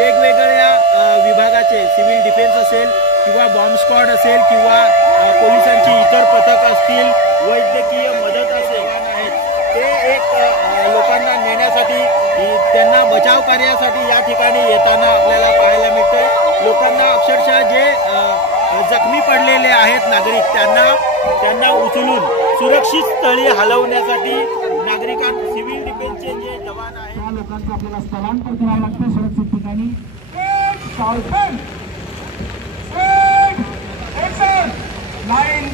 वेगवेगळ्या विभागाचे civil defence असेल किंवा बॉम्ब स्क्वॉड असेल किंवा पोलिसांची इतर पथक असतील, वैद्यकीय मदत असेल आहेत, ते एक लोकांना नेण्यासाठी त्यांना बचाव कार्यासाठी या ठिकाणी येताना आपल्याला पाहायला मिळते। लोकांना अक्षरशः जे जखमी पडलेले आहेत नागरिक त्यांना उचलून सुरक्षित स्थळी हलवण्यासाठी नागरिकांना सिव्हिल डिफेन्सचे जे जवान आहेत त्या लोकांचं आपल्याला स्थलांतर करावं लागतं सुरक्षित ठिकाणी। लाईन